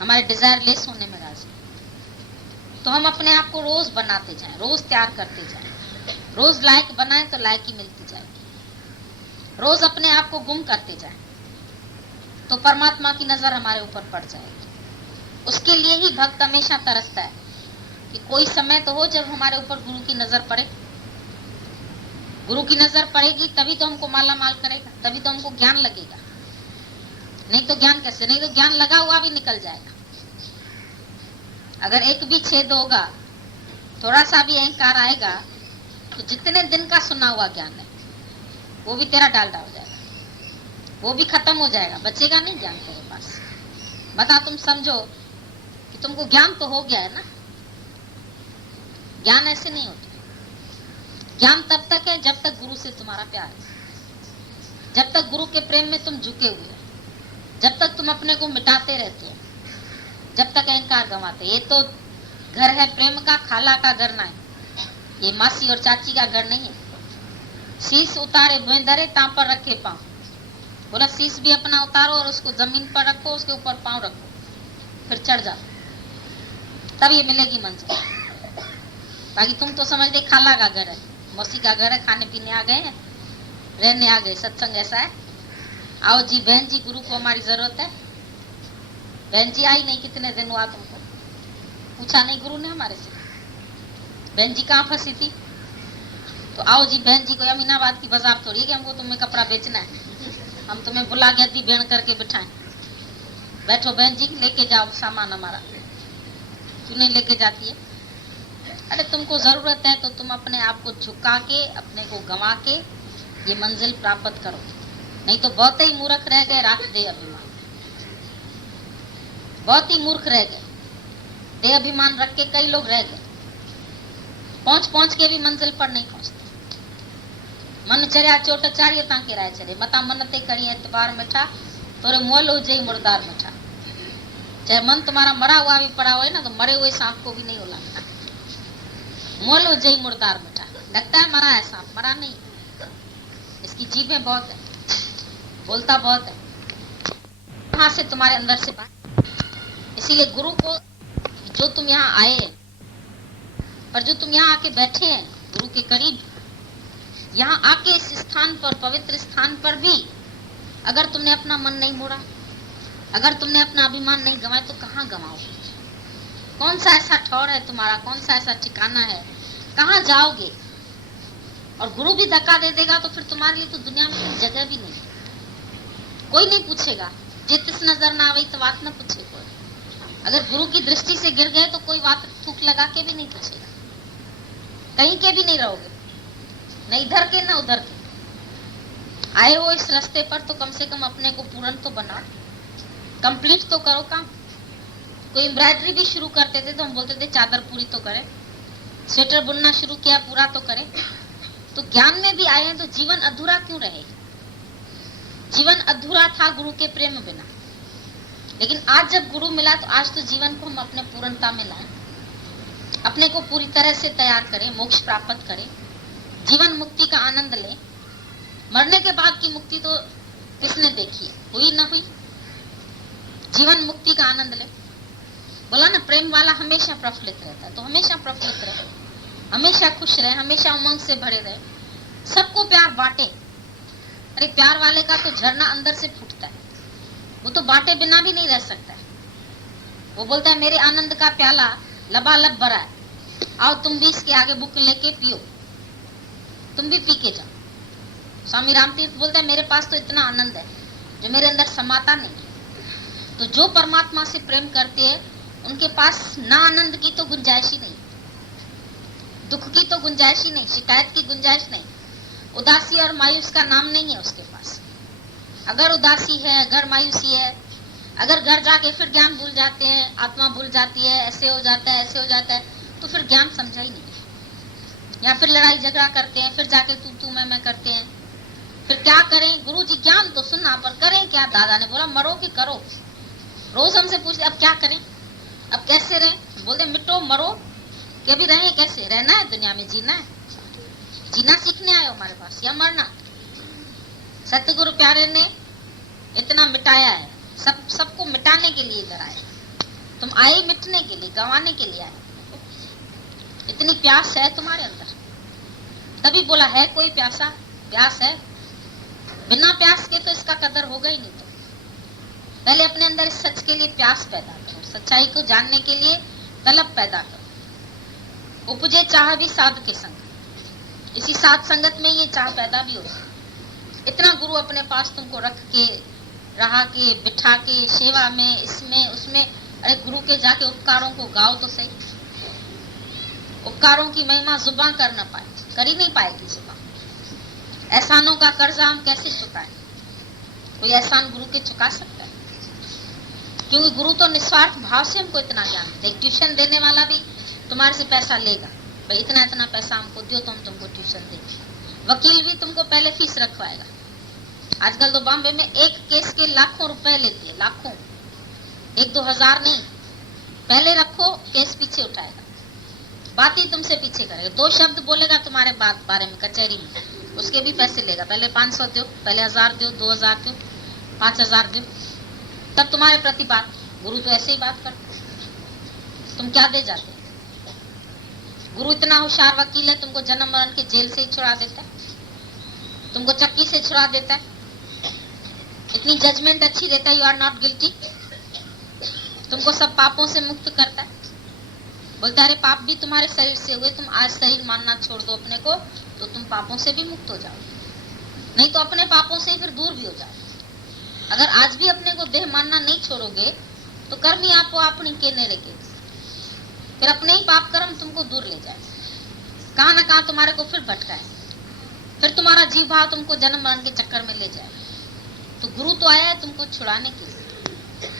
हमारे डिजायरलेस होने में राजी है। तो हम अपने आप को रोज बनाते जाएं, रोज तैयार करते जाएं, रोज लायक बनाए तो लायकी मिलती जाएगी। रोज अपने आप को गुम करते जाएं तो परमात्मा की नजर हमारे ऊपर पड़ जाएगी। उसके लिए ही भक्त हमेशा तरसता है कि कोई समय तो हो जब हमारे ऊपर गुरु की नजर पड़े। गुरु की नजर पड़ेगी तभी तो हमको माला माल करेगा, तभी तो हमको ज्ञान लगेगा। नहीं तो ज्ञान कैसे? नहीं तो ज्ञान लगा हुआ भी निकल जाएगा। अगर एक भी छेद होगा, थोड़ा सा भी अहंकार आएगा, तो जितने दिन का सुना हुआ ज्ञान है वो भी तेरा डालडा हो जाएगा, वो भी खत्म हो जाएगा, बचेगा नहीं ज्ञान तेरे पास। बता, तुम समझो कि तुमको ज्ञान तो हो गया है ना। ज्ञान ऐसे नहीं होता। ज्ञान तब तक है जब तक गुरु से तुम्हारा प्यार है, जब तक गुरु के प्रेम में तुम झुके हुए हैं, जब तक तुम अपने को मिटाते रहते हैं, जब तक अहंकार गंवाते। ये तो घर है प्रेम का, खाला का घर ना है, ये मासी और चाची का घर नहीं है। शीश उतारे भुएं धरे, तां पर रखे पांव। बोला शीश भी अपना उतारो और उसको जमीन पर रखो, उसके ऊपर पांव रखो, फिर चढ़ जाओ, तब ये मिलेगी मंजिल। बाकी तुम तो समझ दे खाला का घर है, मौसी का घर है, खाने पीने आ गए हैं, रहने आ गए, सत्संग ऐसा है। आओ जी बहन जी, गुरु को हमारी जरूरत है। बहन जी आई नहीं, कितने दिन हुआ तुमको, पूछा नहीं गुरु ने हमारे से, बहन जी कहाँ फंसी थी। तो आओ जी बहन जी, कोई अमीनाबाद की बाजार थोड़ी है कि हमको तुम्हें कपड़ा बेचना है, हम तुम्हें बुला के दी भेड़ करके बिठाएं। बैठो बहन जी, लेके जाओ सामान हमारा। क्यों नहीं लेके जाती है? अरे तुमको जरूरत है तो तुम अपने आप को झुका के, अपने को गंवा के ये मंजिल प्राप्त करो, नहीं तो बहुत ही मूर्ख रह गए। राख दे अभिमान, बहुत ही मूर्ख रह गए। देह अभिमान रख के कई लोग रह गए, पहुंच के भी मंजिल पर नहीं पहुंचते। मन चरिया चोट चारिय ताके राय चले, मता मनते करिए एतबार मिठा, तोरे मोल हो जाई मुर्दार मिठा। चाहे मन तुम्हारा मरा हुआ भी पड़ा हो ना, तो मरे हुए सांप को भी नहीं उलाना। मोल हो जाई मुर्दार मिठा, लगता है मरा है सांप, मरा नहीं, इसकी जीभें बहुत है, बोलता बहुत है, वहां से तुम्हारे अंदर से बात। इसीलिए गुरु को, जो तुम यहाँ आए और जो तुम यहाँ आके बैठे हैं गुरु के करीब, यहाँ आके इस स्थान पर, पवित्र स्थान पर भी अगर तुमने अपना मन नहीं मोड़ा, अगर तुमने अपना अभिमान नहीं गंवाया, तो कहाँ गंवाओगे? कौन सा ऐसा ठौर है तुम्हारा, कौन सा ऐसा ठिकाना है, कहाँ जाओगे? और गुरु भी धक्का दे देगा तो फिर तुम्हारे लिए तो दुनिया में कोई जगह भी नहीं, कोई नहीं पूछेगा। जिस नजर ना आवे तो बात ना पूछे कोई। अगर गुरु की दृष्टि से गिर गए तो कोई बात थूक लगा के भी नहीं पूछेगा, कहीं के भी नहीं रहोगे, न इधर के न उधर के। आए हो इस रास्ते पर तो कम से कम अपने को पूर्ण तो बनाओ, कंप्लीट तो करो काम। कोई एम्ब्रॉयडरी भी शुरू करते थे तो हम बोलते थे चादर पूरी तो करें, स्वेटर बुनना शुरू किया पूरा तो करें। तो ज्ञान में भी आए हैं तो जीवन अधूरा क्यों रहे? जीवन अधूरा था गुरु के प्रेम बिना, लेकिन आज जब गुरु मिला तो आज तो जीवन को हम अपने पूर्णता में लाएं, अपने को पूरी तरह से तैयार करें, मोक्ष प्राप्त करें, जीवन मुक्ति का आनंद लें। मरने के बाद की मुक्ति तो किसने देखी है? हुई ना हुई। जीवन मुक्ति का आनंद ले। बोला ना प्रेम वाला हमेशा प्रफुल्लित रहता है, तो हमेशा प्रफुल्लित रहे, हमेशा खुश रहे, हमेशा उमंग से भरे रहे, सबको प्यार बांटे। अरे प्यार वाले का तो झरना अंदर से फूटता है, वो तो बांटे बिना भी नहीं रह सकता है। वो बोलता है मेरे आनंद का प्याला लबालब भरा है, आओ तुम भी इसके आगे बुक लेके पियो, तुम भी पी के जाओ। स्वामी रामतीर्थ बोलते हैं मेरे पास तो इतना आनंद है जो मेरे अंदर समाता नहीं। तो जो परमात्मा से प्रेम करते हैं उनके पास ना आनंद की तो गुंजाइश ही नहीं, दुख की तो गुंजाइश ही नहीं, शिकायत की गुंजाइश नहीं, उदासी और मायूस का नाम नहीं है उसके पास। अगर उदासी है, अगर मायूसी है, अगर घर जाके फिर ज्ञान भूल जाते हैं, आत्मा भूल जाती है, ऐसे हो जाता है, ऐसे हो जाता है, तो फिर ज्ञान समझा ही नहीं। या फिर लड़ाई झगड़ा करते हैं, फिर जाके तू मैं करते हैं, फिर क्या करें? गुरु जी ज्ञान तो सुनना, पर करें क्या? दादा ने बोला मरो कि करो। रोज हमसे पूछते अब क्या करें, अब कैसे रहें? बोलते मिटो मरो कि अभी रहें कैसे? रहना है दुनिया में, जीना है, जीना सीखने आए हो हमारे पास या मरना? सतगुरु प्यारे ने इतना मिटाया है, सबको मिटाने के लिए इधर आए। तुम आए मिटने के लिए, गंवाने के लिए आए। इतनी प्यास है तुम्हारे अंदर, तभी बोला है कोई प्यासा, प्यास है। बिना प्यास के तो इसका कदर होगा ही नहीं। तो पहले अपने अंदर इस सच के लिए प्यास पैदा करो, सच्चाई को जानने के लिए तलब पैदा करो। उपजे चाह भी साध के संग, इसी साध संगत में ये चाह पैदा भी होगी। इतना गुरु अपने पास तुमको रख के, रहा के, बिठा के, सेवा में, इसमें उसमें। अरे गुरु के जाके उपकारों को गाओ तो सही। उपकारों की महिमा जुबान कर न पाए, कर ही नहीं पाएगी जुबान। एहसानों का कर्जा हम कैसे चुकाएं? कोई एहसान गुरु के चुका सकता है? क्योंकि गुरु तो निस्वार्थ भाव से हमको इतना ज्ञान देते। ट्यूशन देने वाला भी तुम्हारे से पैसा लेगा, भाई इतना इतना पैसा हमको दियो तो हम तुमको ट्यूशन देंगे। वकील भी तुमको पहले फीस रखवाएगा। आजकल तो बॉम्बे में एक केस के लाखों रुपए लेती है, लाखों, 1-2 हजार नहीं। पहले रखो, केस पीछे उठाएगा, बात ही तुमसे पीछे करेगा। 2 शब्द बोलेगा तुम्हारे बारे में कचहरी में, उसके भी पैसे लेगा। पहले 500 दो, पहले 1000 दो, 2000 दो, 5000 दो, तब तुम्हारे प्रति बात। गुरु तो ऐसे ही बात करते, तुम क्या दे जाते? गुरु इतना होशियार वकील है, तुमको जन्म मरण के जेल से ही छुड़ा देता है, तुमको चक्की से छुड़ा देता है, इतनी जजमेंट अच्छी देता है, यू आर नॉट गिल्टी। तुमको सब पापों से मुक्त करता है, बोलता है अरे पाप भी तुम्हारे शरीर से हुए, तुम आज शरीर मानना छोड़ दो अपने को तो तुम पापों से भी मुक्त हो जाओ, नहीं तो अपने पापों से फिर दूर भी हो जाओ। अगर आज भी अपने को देह मानना नहीं छोड़ोगे तो कर्म ही आपको अपनी केने रखे, फिर अपने ही पाप कर्म तुमको दूर ले जाए, कहां ना कहां तुम्हारे को फिर भटकाए, फिर तुम्हारा जीव भाव तुमको जन्म मरण के चक्कर में ले जाए। तो गुरु तो आया है तुमको छुड़ाने के लिए,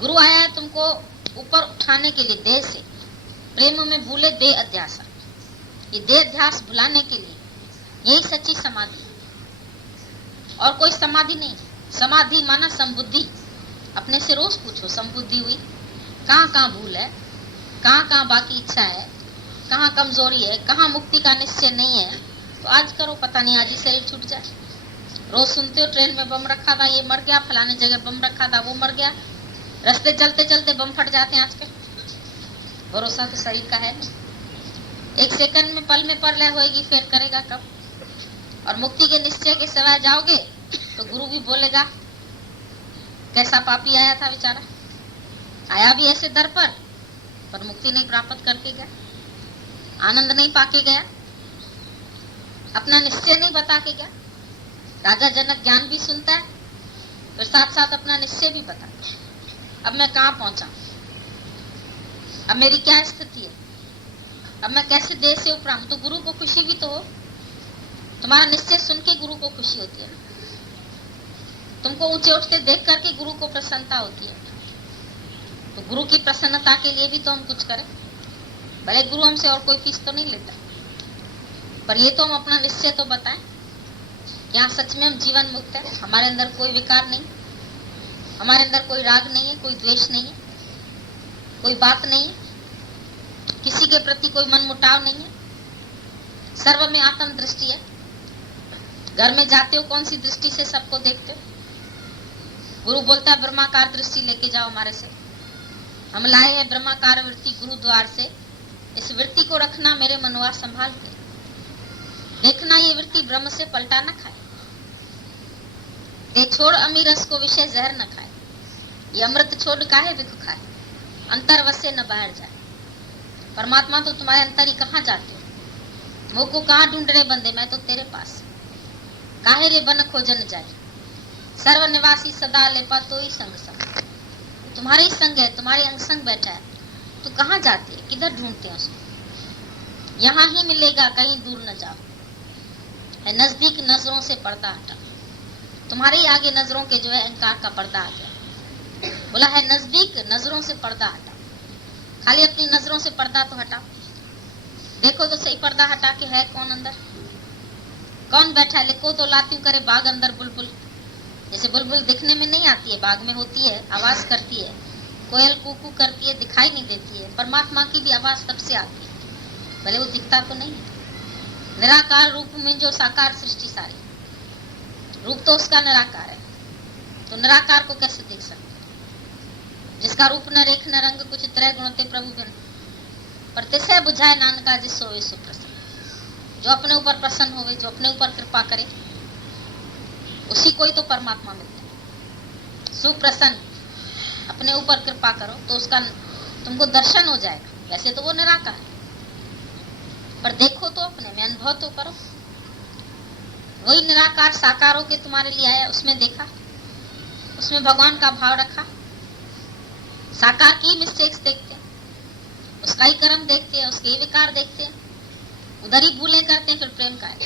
गुरु आया है तुमको ऊपर उठाने के लिए, देह से। प्रेम में भूले देह अध्यास, ये देह अध्यास भुलाने के लिए यही सच्ची समाधि, और कोई समाधि नहीं। समाधि माना संबुद्धि। अपने से रोज पूछो, संबुद्धि हुई? कहाँ कहाँ भूल है, कहाँ कहाँ बाकी इच्छा है, कहाँ कमजोरी है, कहाँ मुक्ति का निश्चय नहीं है, तो आज करो, पता नहीं आज ही शरीर छूट जाए। रोज सुनते हो ट्रेन में बम रखा था, ये मर गया, फलाने जगह बम रखा था, वो मर गया, रास्ते चलते चलते बम फट जाते हैं आजकल। भरोसा तो शरीर का है नहीं, एक सेकंड में पल में परलय होएगी, फिर करेगा कब? और मुक्ति के निश्चय के सिवाय जाओगे तो गुरु भी बोलेगा कैसा पापी आया था बेचारा, आया भी ऐसे दर पर मुक्ति नहीं प्राप्त करके गया, आनंद नहीं पाके गया, अपना निश्चय नहीं बता के गया। राजा जनक ज्ञान भी सुनता है, फिर साथ साथ अपना निश्चय भी बताता है। अब मैं कहाँ पहुंचा, अब मेरी क्या स्थिति है, अब मैं कैसे देह से उपरा हूं। तो गुरु को खुशी भी तो हो, तुम्हारा निश्चय सुन के गुरु को खुशी होती है, तुमको ऊंचे उठते देख करके गुरु को प्रसन्नता होती है। तो गुरु की प्रसन्नता के लिए भी तो हम कुछ करें। भले गुरु हमसे और कोई फीस तो नहीं लेता, पर ये तो हम अपना निश्चय तो बताएं, यहाँ सच में हम जीवन मुक्त है, हमारे अंदर कोई विकार नहीं, हमारे अंदर कोई राग नहीं है, कोई द्वेष नहीं है, कोई बात नहीं, किसी के प्रति कोई मनमुटाव नहीं है, सर्व में आत्म दृष्टि है। घर में जाते हो कौन सी दृष्टि से सबको देखते हो? गुरु बोलता है ब्रह्माकार दृष्टि लेके जाओ हमारे से, हम लाए हैं ब्रह्माकार वृत्ति गुरु द्वार से, इस वृत्ति को रखना मेरे मनोवार संभाल के, देखना ये वृत्ति ब्रह्म से पलटा न खाए, दे छोड़ अमीरस को विषय जहर न खाए, ये अमृत छोड़ काहे बिख खाए, अंतर वसे न बाहर जाए। परमात्मा तो तुम्हारे अंतर ही कहाँ जाते हो, मुँह को कहाँ ढूंढने बंदे, मैं तो तेरे पास, काहे रे बन खोजन जाए, सर्व निवासी सदा लेपा तो ही संग संग, तुम्हारे ही संग है, तुम्हारे अंग संग बैठा है, तो कहाँ जाते है, किधर ढूंढते हैं उसको? यहाँ ही मिलेगा, कहीं दूर न जाओ, है नजदीक नजरों से पर्दा हटा, तुम्हारे ही आगे नजरों के जो है अहंकार का पर्दा आ गया। बोला है नजदीक नजरों से पर्दा हटा, खाली अपनी नजरों से पर्दा तो हटाओ, देखो तो सही पर्दा हटा के है कौन अंदर, कौन बैठा है। लिखो तो लाती करे बाग अंदर बुलबुल, जैसे बुलबुल दिखने में नहीं आती है, बाग में होती है, आवाज करती है, कोयल कूकू करती है, दिखाई नहीं देती है। परमात्मा की भी आवाज तब से आती है, भले वो दिखता तो नहीं है। निराकार रूप में जो साकार सृष्टि सारी, रूप तो उसका निराकार है, तो निराकार को कैसे देख सकते? जिसका रूप न रेख न रंग कुछ तरह गुणते प्रभु बिन, पर तिसे बुझाए नानका जिस सोए सो प्रसन्न। जो अपने ऊपर प्रसन्न होवे, जो अपने ऊपर कृपा करे, उसी को ही तो परमात्मा मिलता है। सुप्रसन्न, अपने ऊपर कृपा करो तो उसका तुमको दर्शन हो जाएगा। वैसे तो वो निराकार है, पर देखो तो अपने में, अनुभव तो करो। वही निराकार साकार होके तुम्हारे लिए आया, उसमें देखा, उसमें भगवान का भाव रखा। साकार की मिस्टेक्स देखते हैं, उसका ही कर्म देखते हैं, उसके ही विकार देखते हैं, उधर ही भूलें करते हैं, फिर प्रेम का है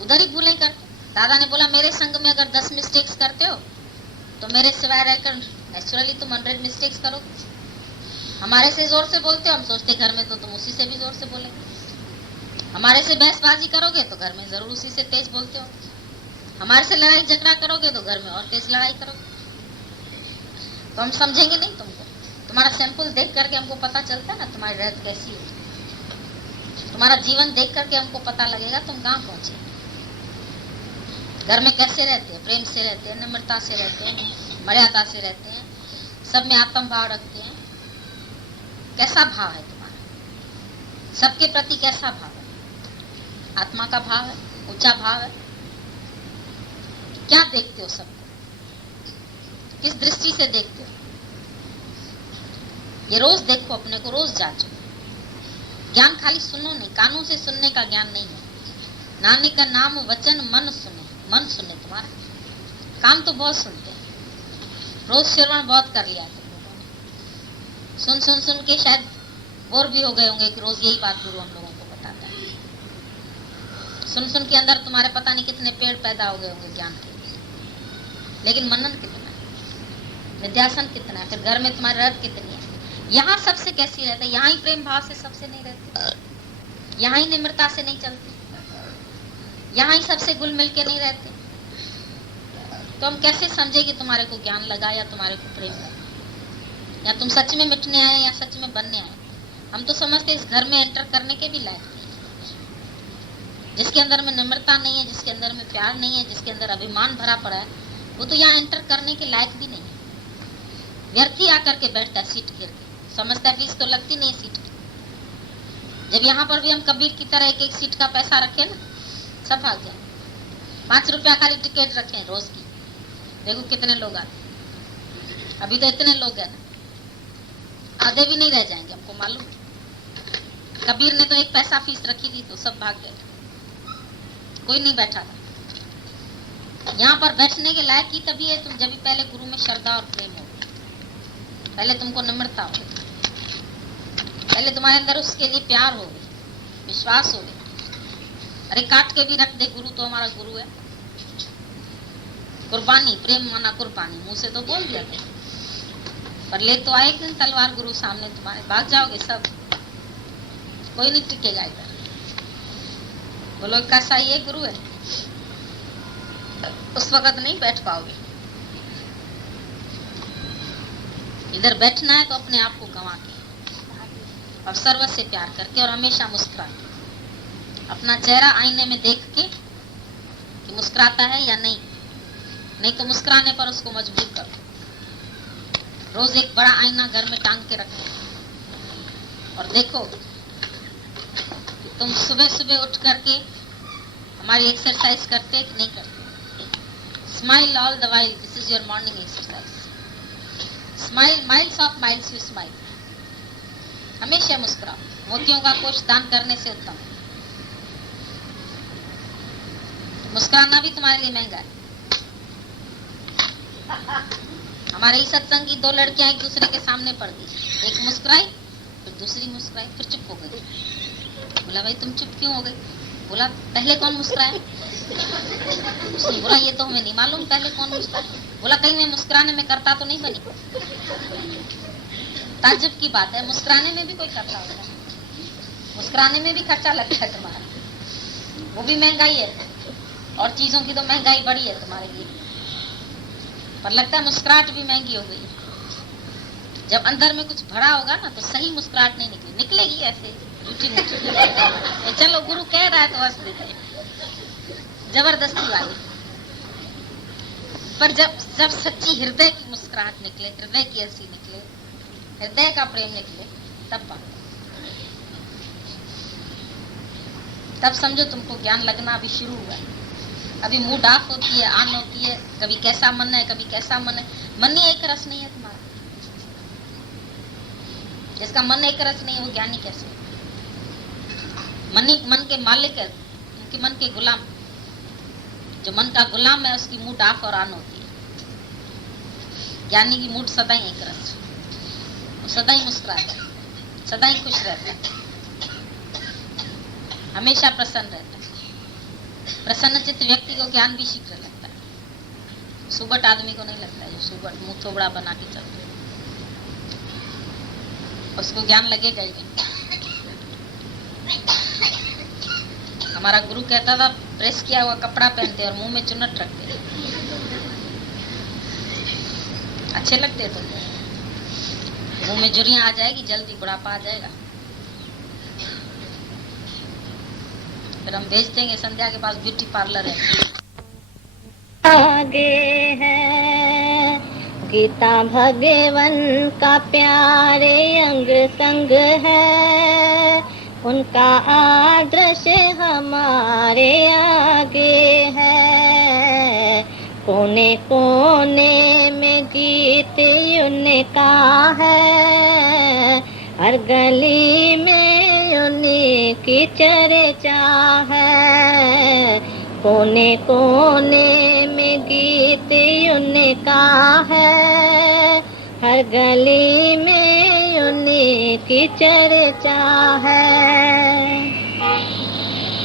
उधर ही भूलें करते। दादा ने बोला मेरे संग में अगर 10 मिस्टेक्स करते हो तो मेरे सिवाय रहकर नेचुरली तुम 100 मिस्टेक्स करोगे। हमारे से जोर से बोलते हो, हम सोचते घर में तो तुम उसी से भी जोर से बोलेंगे। हमारे से बहसबाजी करोगे तो घर में जरूर उसी से तेज बोलते हो। हमारे से लड़ाई झगड़ा करोगे तो घर में और तेज लड़ाई करोगे। तो हम समझेंगे नहीं तुमको। तुम्हारा सैंपल देख करके हमको पता चलता है ना तुम्हारी रहत कैसी है। तुम्हारा जीवन देख करके हमको पता लगेगा तुम कहाँ पहुंचे। घर में कैसे रहते हैं, प्रेम से रहते हैं, नम्रता से रहते हैं, मर्यादा से रहते हैं, सब में आत्म भाव रखते हैं। कैसा भाव है तुम्हारा, सबके प्रति कैसा भाव है? आत्मा का भाव है, ऊंचा भाव है? क्या देखते हो सबको, किस दृष्टि से देखते हो? ये रोज देखो, अपने को रोज जांचो। ज्ञान खाली सुनो नहीं, कानों से सुनने का ज्ञान नहीं है। नानक का नाम वचन मन सुने, मन सुने। तुम्हारा काम तो बहुत सुनते हैं, रोज श्रवण बहुत कर लिया तुम लोगों ने। सुन सुन सुन के शायद बोर भी हो गए होंगे कि रोज यही बात गुरु हम लोगों को बताता है। सुन सुन के अंदर तुम्हारे पता नहीं कितने पेड़ पैदा हो गए होंगे ज्ञान के। लेकिन मनन कितना है, विद्यासन कितना है, फिर घर में तुम्हारी रहत कितनी है? यहाँ सबसे कैसी रहता है? यहाँ ही प्रेम भाव से सबसे नहीं रहते, यहाँ ही निम्रता से नहीं चलते, यहाँ ही सबसे घुल मिल के नहीं रहते। तो हम कैसे समझे कि तुम्हारे को ज्ञान लगा या तुम्हारे को प्रेम लगा, या तुम सच में मिटने आए या सच में बनने आए? हम तो समझते इस घर में एंटर करने के भी लायक नहीं। जिसके अंदर में नम्रता नहीं है, जिसके अंदर में प्यार नहीं है, जिसके अंदर अभिमान भरा पड़ा है, वो तो यहाँ एंटर करने के लायक भी नहीं है। व्यर्थ ही आकर के बैठता है सीट गिर के, समझता है फीस तो लगती नहीं सीट की। जब यहाँ पर भी हम कबीर की तरह एक एक सीट का पैसा रखे ना, सब भाग जाए। 5 रुपया खाली टिकट रखे रोज की, देखो कितने लोग आते। अभी तो इतने लोग हैं ना, आधे भी नहीं रह जाएंगे, हमको मालूम। कबीर ने तो 1 पैसा फीस रखी थी तो सब भाग गए, कोई नहीं बैठा था। यहाँ पर बैठने के लायक ही तभी है तुम जब भी पहले गुरु में श्रद्धा और प्रेम हो, पहले तुमको नम्रता हो, पहले तुम्हारे अंदर उसके लिए प्यार हो, विश्वास हो। अरे काट के भी रख दे गुरु तो हमारा गुरु है। कुर्बानी, प्रेम माना कुर्बानी, मुंह से तो बोल दिया था, पर ले तो आए एक दिन तलवार गुरु सामने तुम्हारे, भाग जाओगे सब, कोई नहीं टिकेगा इधर। बोलो कैसा ये गुरु है, उस वक्त नहीं बैठ पाओगे। इधर बैठना है तो अपने आप को गंवा के और सर्व से प्यार करके और हमेशा मुस्कुरा के, अपना चेहरा आईने में देख के कि मुस्कुराता है या नहीं। नहीं तो मुस्कुराने पर उसको मजबूर करो। रोज एक बड़ा आईना घर में टांग के रखो और देखो कि तुम सुबह सुबह उठ करके हमारी एक्सरसाइज करते कि नहीं करते। Smile all the while, this is your morning exercise. Smile, miles of miles you smile. हमेशा मुस्कुराओ, मोतियों का कोष दान करने से उत्तम। मुस्कुराना भी तुम्हारे लिए महंगा है। हमारे ही सत्संग की 2 लड़कियां एक दूसरे के सामने पड़ गई, एक मुस्कुराई फिर दूसरी मुस्कुराई फिर चुप हो गई। बोला भाई तुम चुप क्यों हो गई? बोला पहले कौन मुस्कुराया? उसने बोला ये तो हमें नहीं मालूम पहले कौन मुस्कुराया। बोला कहीं मैं मुस्कुराने में करता तो नहीं बनी? ताज्जुब की बात है, मुस्कुराने में भी कोई खर्चा होता है, मुस्कुराने में भी खर्चा लगता है तुम्हारा, वो भी महंगाई है। और चीजों की तो महंगाई बढ़ी है तुम्हारे लिए, पर लगता है मुस्कुराहट भी महंगी हो गई है। जब अंदर में कुछ भरा होगा ना तो सही मुस्कुराहट नहीं निकलेगी ऐसे झूठी मूठी। चलो गुरु कह रहा है तो हंस देते, जबरदस्ती वाली। पर जब सच्ची हृदय की मुस्कुराहट निकले, हृदय की हंसी निकले, हृदय का प्रेम निकले, तब समझो तुमको ज्ञान लगना अभी शुरू हुआ है। अभी मूड ऑफ होती है, ऑन होती है, कभी कैसा मन है कभी कैसा मन है। मन ही एक रस नहीं है तुम्हारा। जिसका मन एक रस नहीं है वो ज्ञानी कैसे? मन के मालिक है, उनके मन के गुलाम। जो मन का गुलाम है उसकी मूड ऑफ और ऑन होती है। ज्ञानी की मूड सदा ही एक रस, वो सदा ही मुस्कुराता है, सदा ही खुश रहता है, हमेशा प्रसन्न रहता है। प्रसन्न चित्त व्यक्ति को ज्ञान भी शीघ्र लगता है। सुबट आदमी को नहीं लगता है, जो सुबट मुंह थोबड़ा बना के चलते। उसको ज्ञान लगेगा ही नहीं। हमारा गुरु कहता था प्रेस किया हुआ कपड़ा पहनते और मुंह में चुन्नट रखते, अच्छे लगते तो मुंह में जुरियां आ जाएगी, जल्दी बुढ़ापा आ जाएगा। फिर हम भेज देंगे संध्या के पास ब्यूटी पार्लर है। आगे है गीता भगवान का प्यारे अंग संग है, उनका आदर्श हमारे आगे है। कोने कोने में गीत उनका है, हर गली में उन्हीं की चर्चा है। कोने कोने में गीत उनका है, हर गली में उन्हीं की चर्चा है।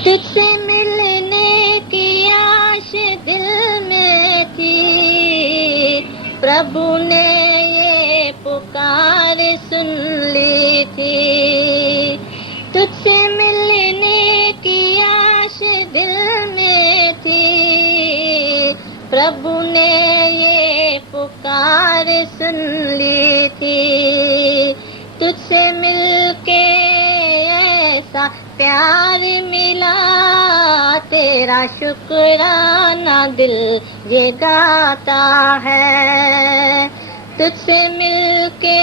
तुझसे मिलने की आश दिल में थी, प्रभु ने ये पुकार सुन ली थी। तुझसे मिलने की आश दिल में थी, प्रभु ने ये पुकार सुन ली थी। तुझसे मिलके ऐसा प्यार मिला, तेरा शुक्राना दिल ये गाता है। तुझसे मिलके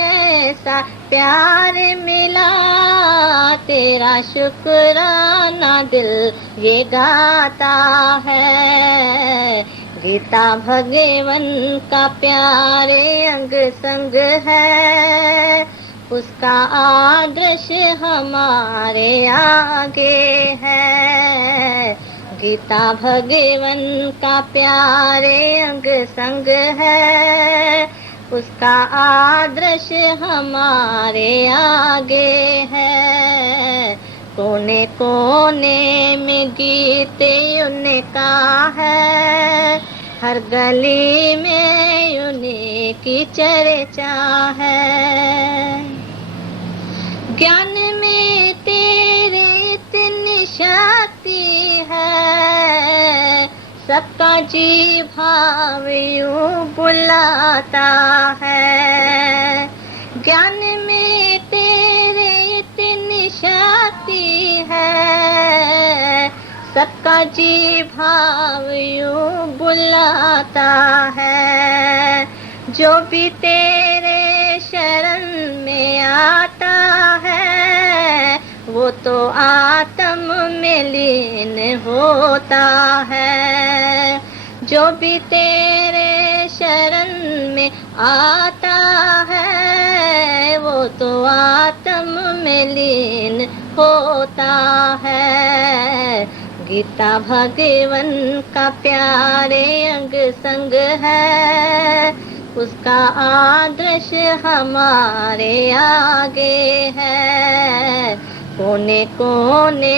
ऐसा प्यार मिला, तेरा शुक्राना दिल ये गाता है। गीता भगवान का प्यारे अंग संग है, उसका आदर्श हमारे आगे है। गीता भगवान का प्यारे अंग संग है, उसका आदर्श हमारे आगे है। कोने कोने में गीत उनका है, हर गली में उन्हीं की चर्चा है। ज्ञान में तेरे इतनी शक्ति है, सबका जी भाव यूं बुलाता है। ज्ञान में तेरे इतनी शक्ति है, सबका जी भाव यूं बुलाता है। जो भी तेरे शरण में आता है, वो तो आत्म में लीन होता है। जो भी तेरे शरण में आता है, वो तो आत्म में लीन होता है। गीता भगवान का प्यारे अंग संग है, उसका आदर्श हमारे आगे है। कोने कोने